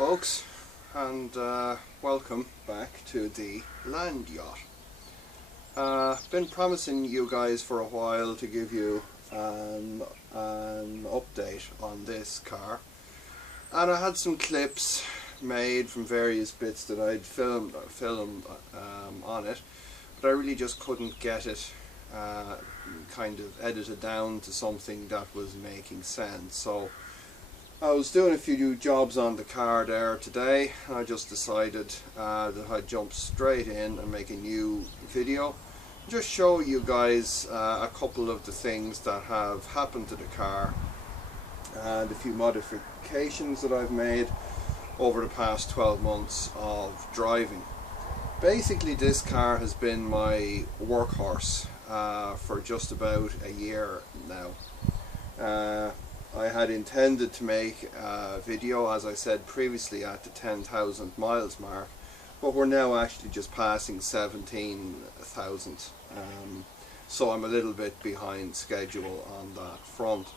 folks, and welcome back to the Land Yacht. Been promising you guys for a while to give you an update on this car, and I had some clips made from various bits that I'd filmed on it, but I really just couldn't get it kind of edited down to something that was making sense. So I was doing a few jobs on the car there today, and I just decided that I'd jump straight in and make a new video, just show you guys a couple of the things that have happened to the car and a few modifications that I've made over the past 12 months of driving. Basically, this car has been my workhorse for just about a year now. I had intended to make a video, as I said previously, at the 10,000 miles mark, but we're now actually just passing 17,000, so I'm a little bit behind schedule on that front.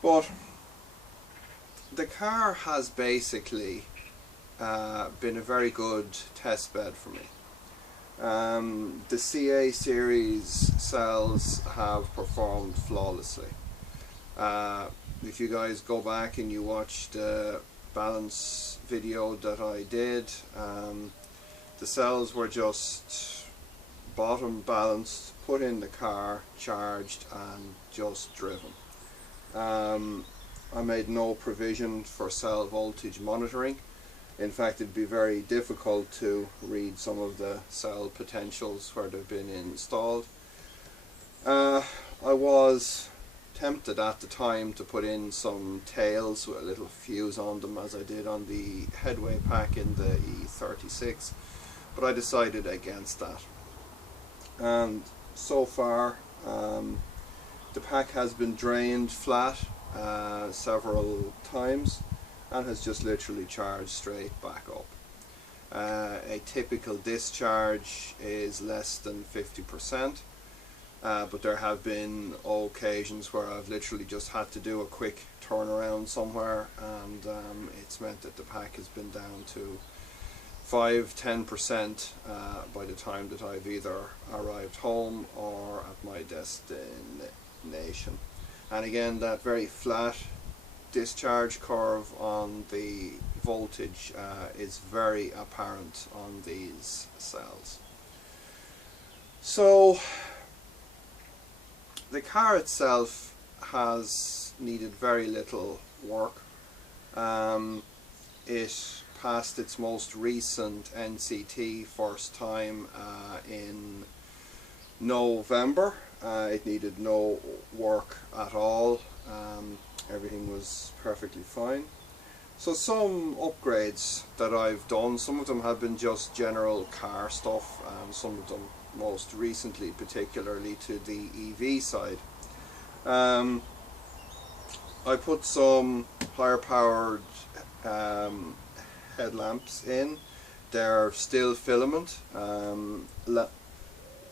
But the car has basically been a very good test bed for me. The CA series cells have performed flawlessly. If you guys go back and you watch the balance video that I did, the cells were just bottom balanced, put in the car, charged and just driven. I made no provision for cell voltage monitoring. In fact, it'd be very difficult to read some of the cell potentials where they've been installed. I was tempted at the time to put in some tails with a little fuse on them, as I did on the headway pack in the E36, but I decided against that. And so far the pack has been drained flat several times and has just literally charged straight back up. A typical discharge is less than 50%. But there have been occasions where I've literally just had to do a quick turnaround somewhere, and it's meant that the pack has been down to 5–10% by the time that I've either arrived home or at my destination. And again, that very flat discharge curve on the voltage is very apparent on these cells. So the car itself has needed very little work. It passed its most recent NCT first time in November. It needed no work at all. Everything was perfectly fine. So some upgrades that I've done, some of them have been just general car stuff, and some of them most recently particularly to the EV side. I put some higher powered headlamps in. They're still filament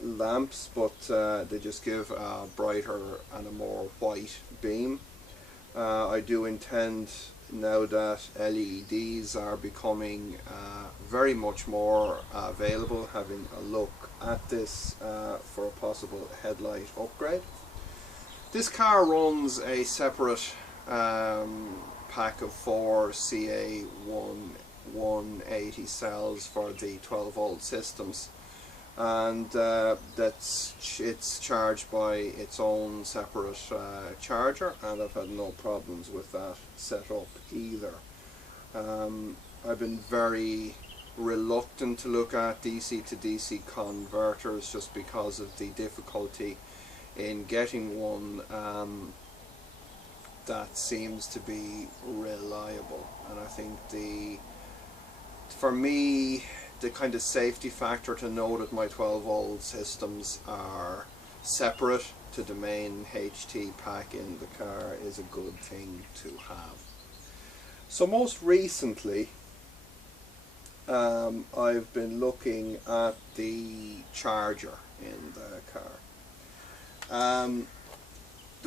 lamps, but they just give a brighter and a more white beam. I do intend, now that LEDs are becoming very much more available, having a look at this for a possible headlight upgrade. This car runs a separate pack of 4 CA 180 cells for the 12 volt systems, and it's charged by its own separate charger, and I've had no problems with that setup either. I've been very reluctant to look at DC to DC converters just because of the difficulty in getting one that seems to be reliable. And I think for me, the kind of safety factor to know that my 12 volt systems are separate to the main HT pack in the car is a good thing to have. So most recently I've been looking at the charger in the car.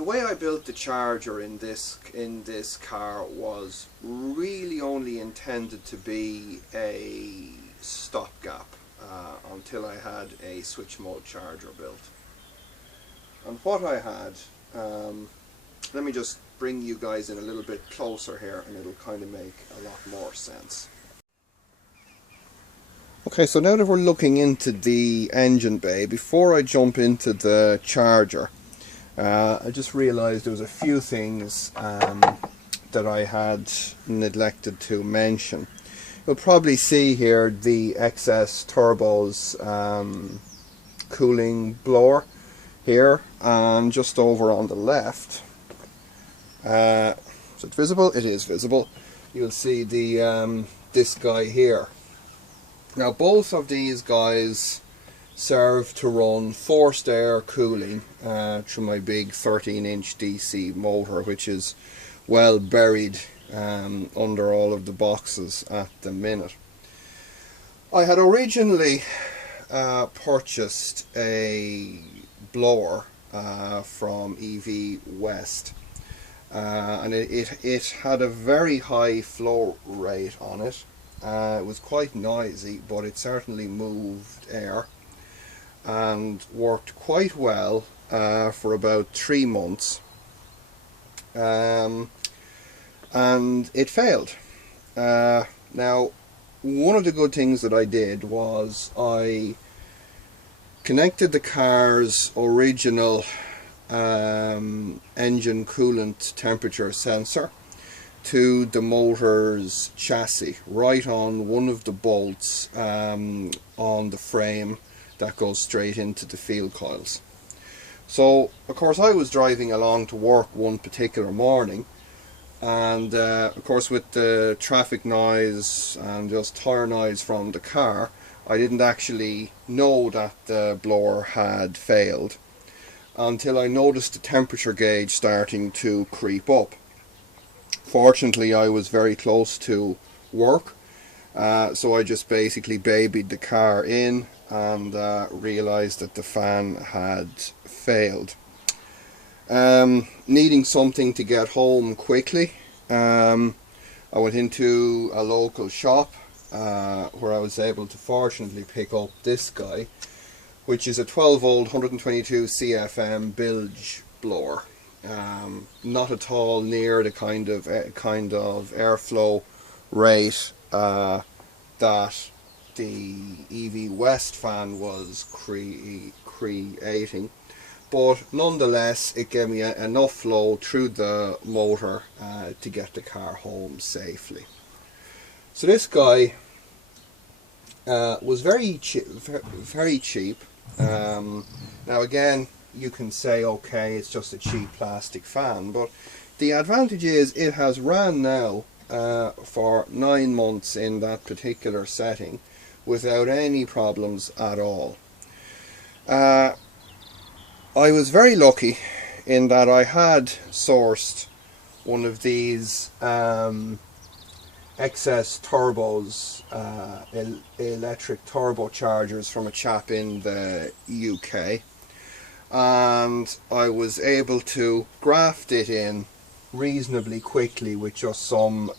the way I built the charger in this car was really only intended to be a stopgap until I had a switch mode charger built. And what I had, let me just bring you guys in a little bit closer here and it'll kind of make a lot more sense. Okay, so now that we're looking into the engine bay, before I jump into the charger, I just realized there was a few things that I had neglected to mention. You'll probably see here the XS Turbo's cooling blower here, and just over on the left, is it visible? It is visible. You'll see the this guy here. Now both of these guys serve to run forced air cooling through my big 13-inch DC motor, which is well buried under all of the boxes at the minute. I had originally purchased a blower from EV West, and it had a very high flow rate on it. It was quite noisy, but it certainly moved air and worked quite well for about 3 months, and it failed. Now, one of the good things that I did was I connected the car's original engine coolant temperature sensor to the motor's chassis, right on one of the bolts on the frame that goes straight into the field coils. So of course I was driving along to work one particular morning, and of course with the traffic noise and just tire noise from the car, I didn't actually know that the blower had failed until I noticed the temperature gauge starting to creep up. Fortunately, I was very close to work, so I just basically babied the car in and realized that the fan had failed. Needing something to get home quickly, I went into a local shop where I was able to fortunately pick up this guy, which is a 12 volt 122 CFM bilge blower. Not at all near the kind of airflow rate that the EV West fan was creating, but nonetheless it gave me enough flow through the motor to get the car home safely. So this guy was very cheap. Now again, you can say, okay, it's just a cheap plastic fan, but the advantage is it has ran now for 9 months in that particular setting without any problems at all. I was very lucky in that I had sourced one of these XS Turbos, electric turbochargers, from a chap in the UK. And I was able to graft it in reasonably quickly with just some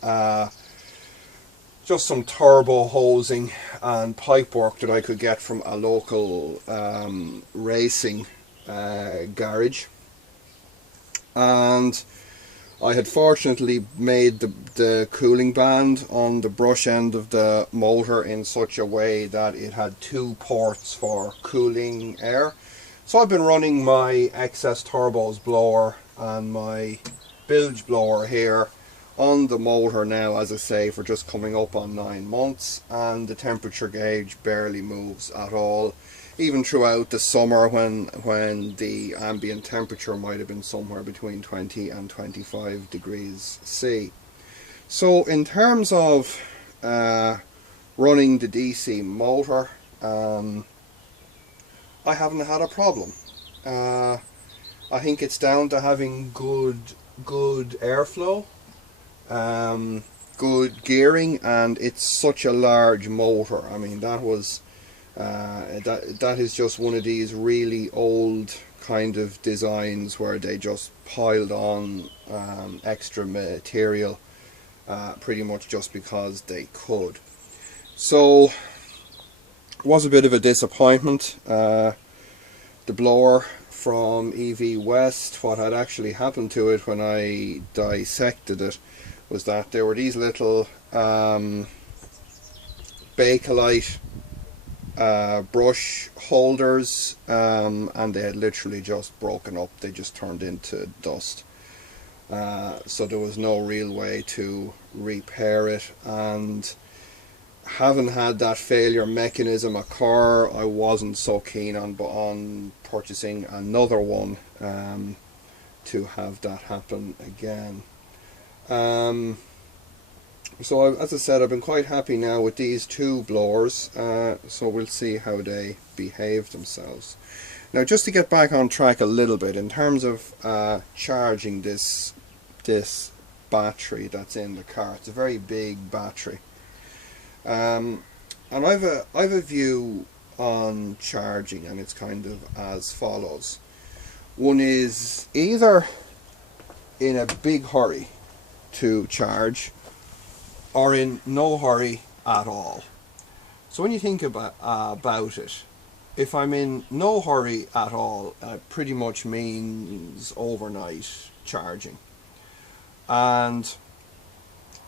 turbo hosing and pipe work that I could get from a local racing garage. And I had fortunately made the cooling band on the brush end of the motor in such a way that it had 2 ports for cooling air. So I've been running my XS Turbo's blower and my bilge blower here on the motor now, as I say, for just coming up on 9 months, and the temperature gauge barely moves at all, even throughout the summer when the ambient temperature might have been somewhere between 20 and 25 degrees C. So in terms of running the DC motor, I haven't had a problem. I think it's down to having good airflow, good gearing, and it's such a large motor. I mean, that was that is just one of these really old kind of designs where they just piled on extra material pretty much just because they could. So it was a bit of a disappointment. The blower from EV West, what had actually happened to it when I dissected it was that there were these little Bakelite brush holders, and they had literally just broken up. They just turned into dust. So there was no real way to repair it, and having had that failure mechanism occur, I wasn't so keen on purchasing another one to have that happen again. So as I said, I've been quite happy now with these two blowers, so we'll see how they behave themselves. Now, just to get back on track a little bit in terms of charging this battery that's in the car. It's a very big battery, and I've a view on charging, and it's kind of as follows. One is either in a big hurry to charge, or in no hurry at all. So when you think about it, if I'm in no hurry at all, it pretty much means overnight charging. And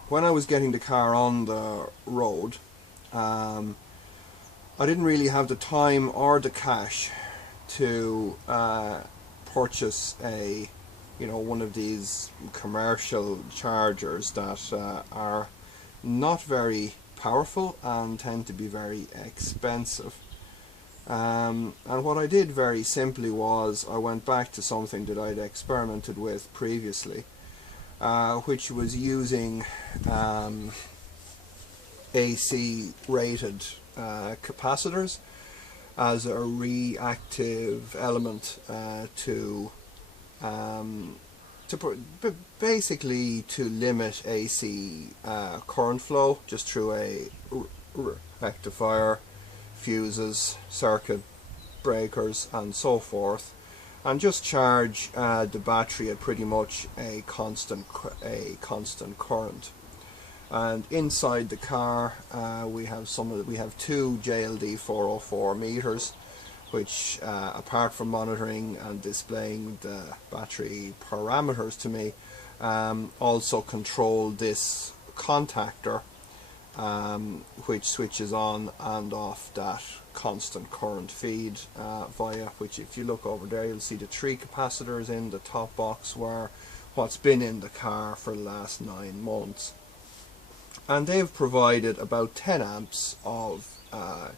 when I was getting the car on the road, I didn't really have the time or the cash to purchase one of these commercial chargers that are not very powerful and tend to be very expensive. And what I did very simply was I went back to something that I'd experimented with previously, which was using AC rated capacitors as a reactive element basically to limit AC current flow just through a rectifier, fuses, circuit breakers and so forth, and just charge the battery at pretty much a constant current. And inside the car we have two JLD 404 meters, which apart from monitoring and displaying the battery parameters to me, also control this contactor, which switches on and off that constant current feed via which, if you look over there, you'll see the 3 capacitors in the top box were what's been in the car for the last 9 months. And they've provided about 10 amps of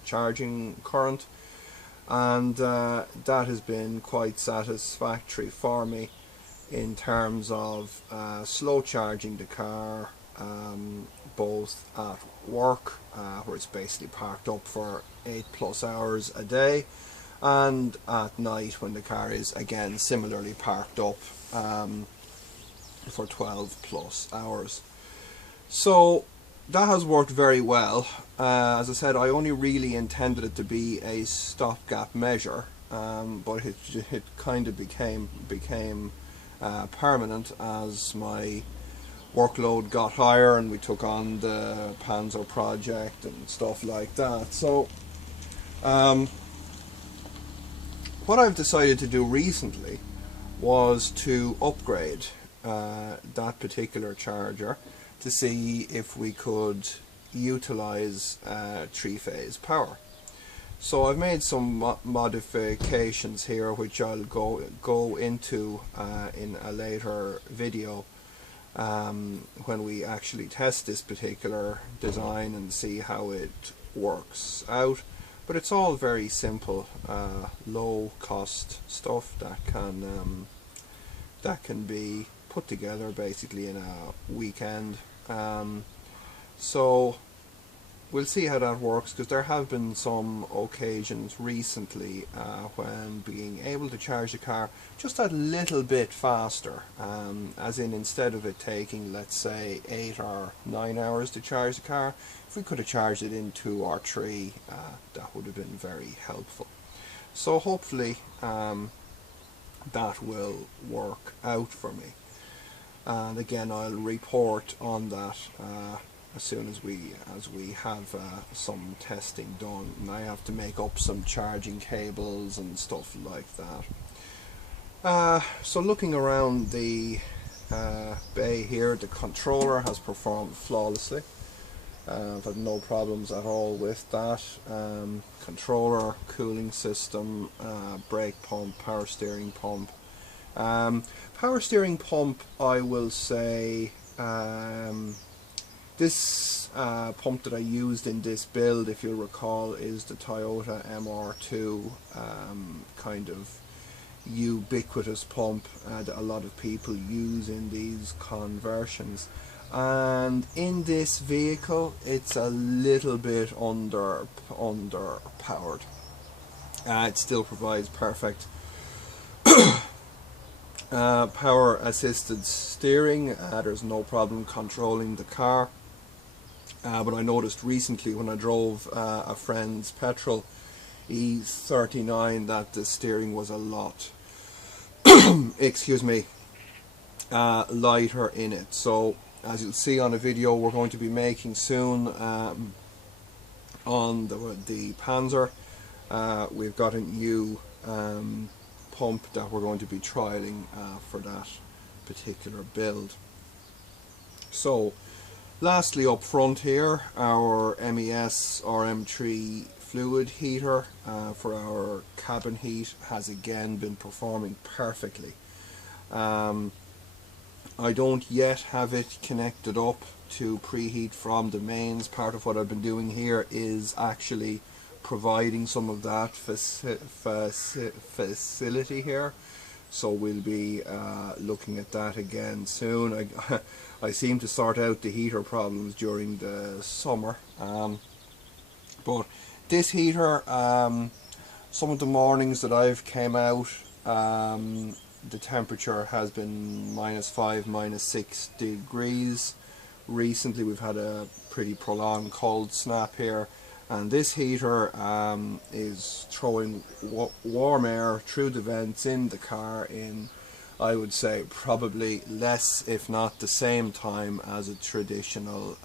charging current, and that has been quite satisfactory for me in terms of slow charging the car, both at work, where it's basically parked up for 8+ hours a day, and at night when the car is again similarly parked up for 12+ hours. So that has worked very well. As I said, I only really intended it to be a stopgap measure, but it kind of became permanent as my workload got higher and we took on the Panzer project and stuff like that. So what I've decided to do recently was to upgrade that particular charger to see if we could utilize 3-phase power. So I've made some modifications here, which I'll go into in a later video when we actually test this particular design and see how it works out. But it's all very simple, low cost stuff that can be put together basically in a weekend. So we'll see how that works, because there have been some occasions recently when being able to charge the car just a little bit faster, as in, instead of it taking, let's say, 8 or 9 hours to charge the car, if we could have charged it in 2 or 3, that would have been very helpful. So hopefully that will work out for me. And again, I'll report on that as soon as we have some testing done. And I have to make up some charging cables and stuff like that. So looking around the bay here, the controller has performed flawlessly. I've had no problems at all with that. Controller, cooling system, brake pump, power steering pump. Power steering pump, I will say, this pump that I used in this build, if you'll recall, is the Toyota MR2 kind of ubiquitous pump that a lot of people use in these conversions. And in this vehicle, it's a little bit underpowered. It still provides perfect power assisted steering. There's no problem controlling the car. But I noticed recently when I drove a friend's petrol E39 that the steering was a lot excuse me, lighter in it. So as you'll see on a video we're going to be making soon on the Panzer, we've got a new pump that we're going to be trialing for that particular build. So lastly, up front here, our MES RM3 fluid heater for our cabin heat has again been performing perfectly. I don't yet have it connected up to preheat from the mains. Part of what I've been doing here is actually providing some of that facility here, so we'll be looking at that again soon. I seem to sort out the heater problems during the summer, but this heater, some of the mornings that I've came out, the temperature has been -5, -6 degrees. Recently we've had a pretty prolonged cold snap here, and this heater is throwing warm air through the vents in the car in, I would say, probably less, if not the same time as a traditional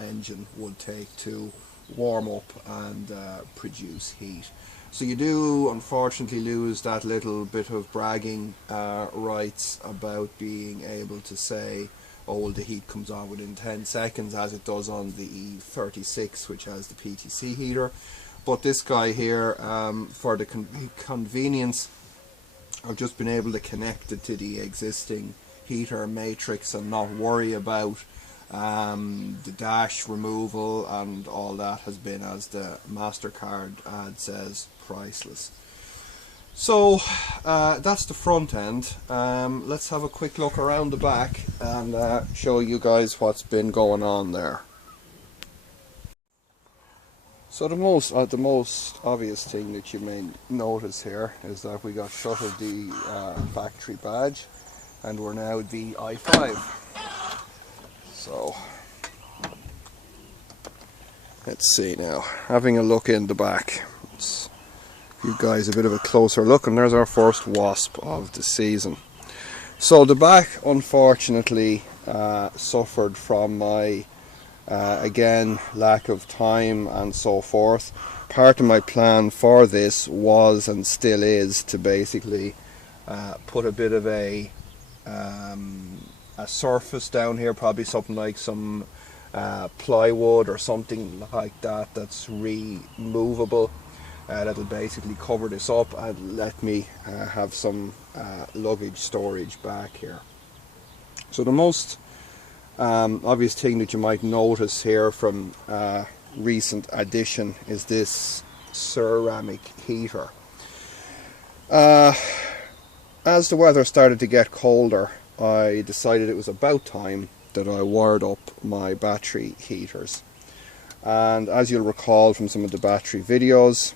engine would take to warm up and produce heat. So you do unfortunately lose that little bit of bragging rights about being able to say, oh well, the heat comes on within 10 seconds as it does on the E36, which has the PTC heater. But this guy here, for the convenience, I've just been able to connect it to the existing heater matrix and not worry about the dash removal, and all that has been, as the MasterCard ad says, priceless. So that's the front end. Let's have a quick look around the back and show you guys what's been going on there. So the most obvious thing that you may notice here is that we got shut of the factory badge, and we're now the i5. So let's see now, having a look in the back. Let's give you guys a bit of a closer look, and there's our first wasp of the season. So the back unfortunately suffered from my again, lack of time and so forth. Part of my plan for this was, and still is, to basically put a bit of a surface down here, probably something like some plywood or something like that that's removable, that'll basically cover this up and let me have some luggage storage back here. So the most obvious thing that you might notice here from recent addition is this ceramic heater. As the weather started to get colder, I decided it was about time that I wired up my battery heaters. And as you'll recall from some of the battery videos,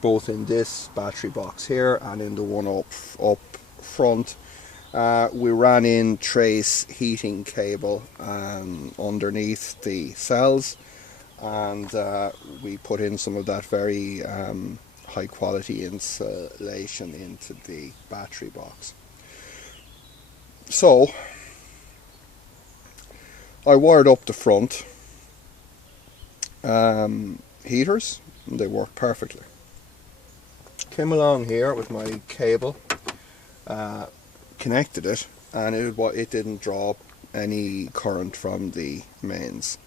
both in this battery box here and in the one up front, we ran in trace heating cable underneath the cells, and we put in some of that very high quality insulation into the battery box. So I wired up the front heaters and they work perfectly. Came along here with my cable, connected it, and it didn't draw any current from the mains.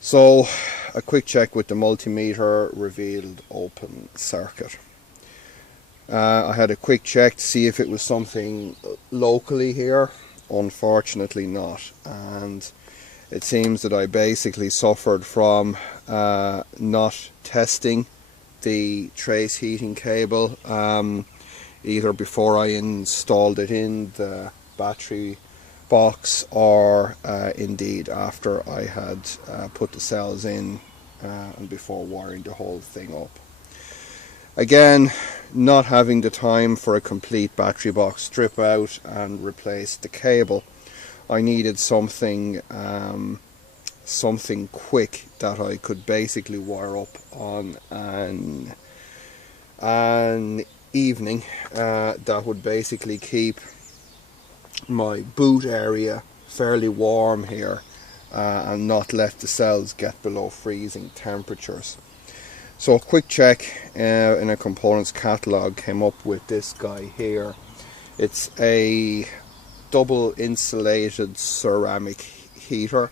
So a quick check with the multimeter revealed open circuit. I had a quick check to see if it was something locally here. Unfortunately not, and it seems that I basically suffered from not testing the trace heating cable either before I installed it in the battery box or indeed after I had put the cells in and before wiring the whole thing up. Again, not having the time for a complete battery box strip out and replace the cable, I needed something something quick that I could basically wire up on an evening that would basically keep my boot area fairly warm here and not let the cells get below freezing temperatures. So a quick check in a components catalogue came up with this guy here. It's a double insulated ceramic heater.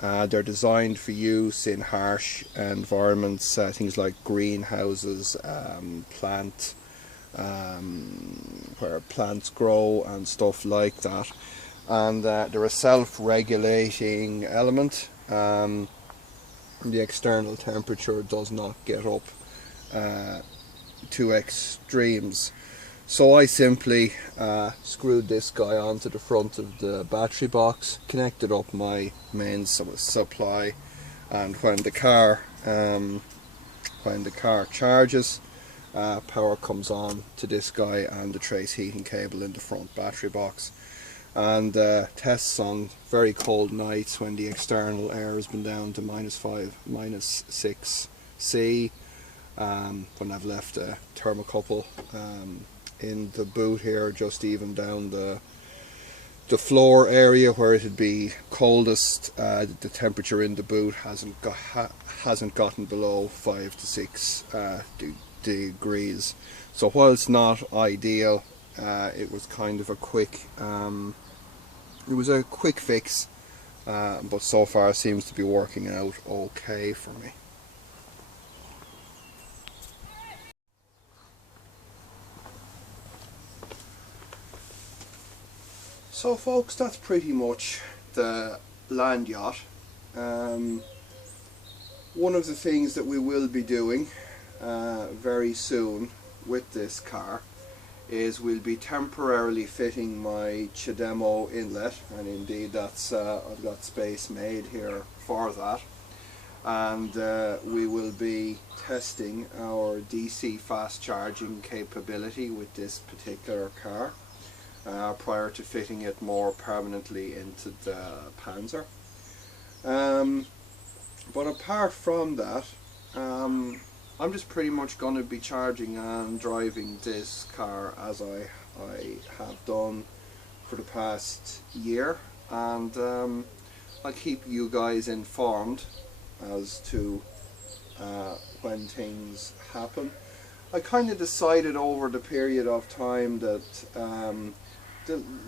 They're designed for use in harsh environments, things like greenhouses, where plants grow and stuff like that. And they're a self-regulating element. The external temperature does not get up to extremes. So I simply screwed this guy onto the front of the battery box, connected up my main supply, and when the car charges, power comes on to this guy and the trace heating cable in the front battery box. And tests on very cold nights when the external air has been down to -5, -6 C, when I've left a thermocouple in the boot here, just even down the floor area where it'd be coldest, the temperature in the boot hasn't gotten below 5 to 6 degrees. So while it's not ideal, it was kind of a quick fix, but so far seems to be working out okay for me. So folks, that's pretty much the Land Yacht. One of the things that we will be doing very soon with this car is we'll be temporarily fitting my CHAdeMO inlet, and indeed that's I've got space made here for that, and we will be testing our DC fast charging capability with this particular car prior to fitting it more permanently into the Panzer. But apart from that, I'm just pretty much going to be charging and driving this car as I have done for the past year, and I'll keep you guys informed as to when things happen. I kind of decided over the period of time that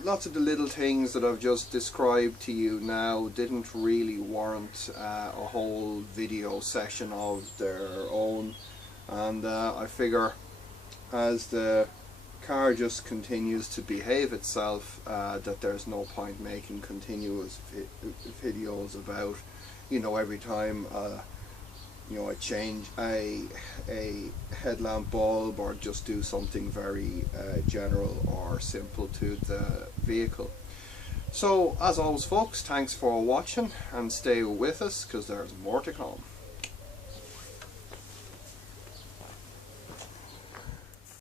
lots of the little things that I've just described to you now didn't really warrant a whole video session of their own, and I figure as the car just continues to behave itself, that there's no point making continuous videos about, you know, every time you know, I change a headlamp bulb or just do something very general or simple to the vehicle. So as always folks, thanks for watching and stay with us because there's more to come.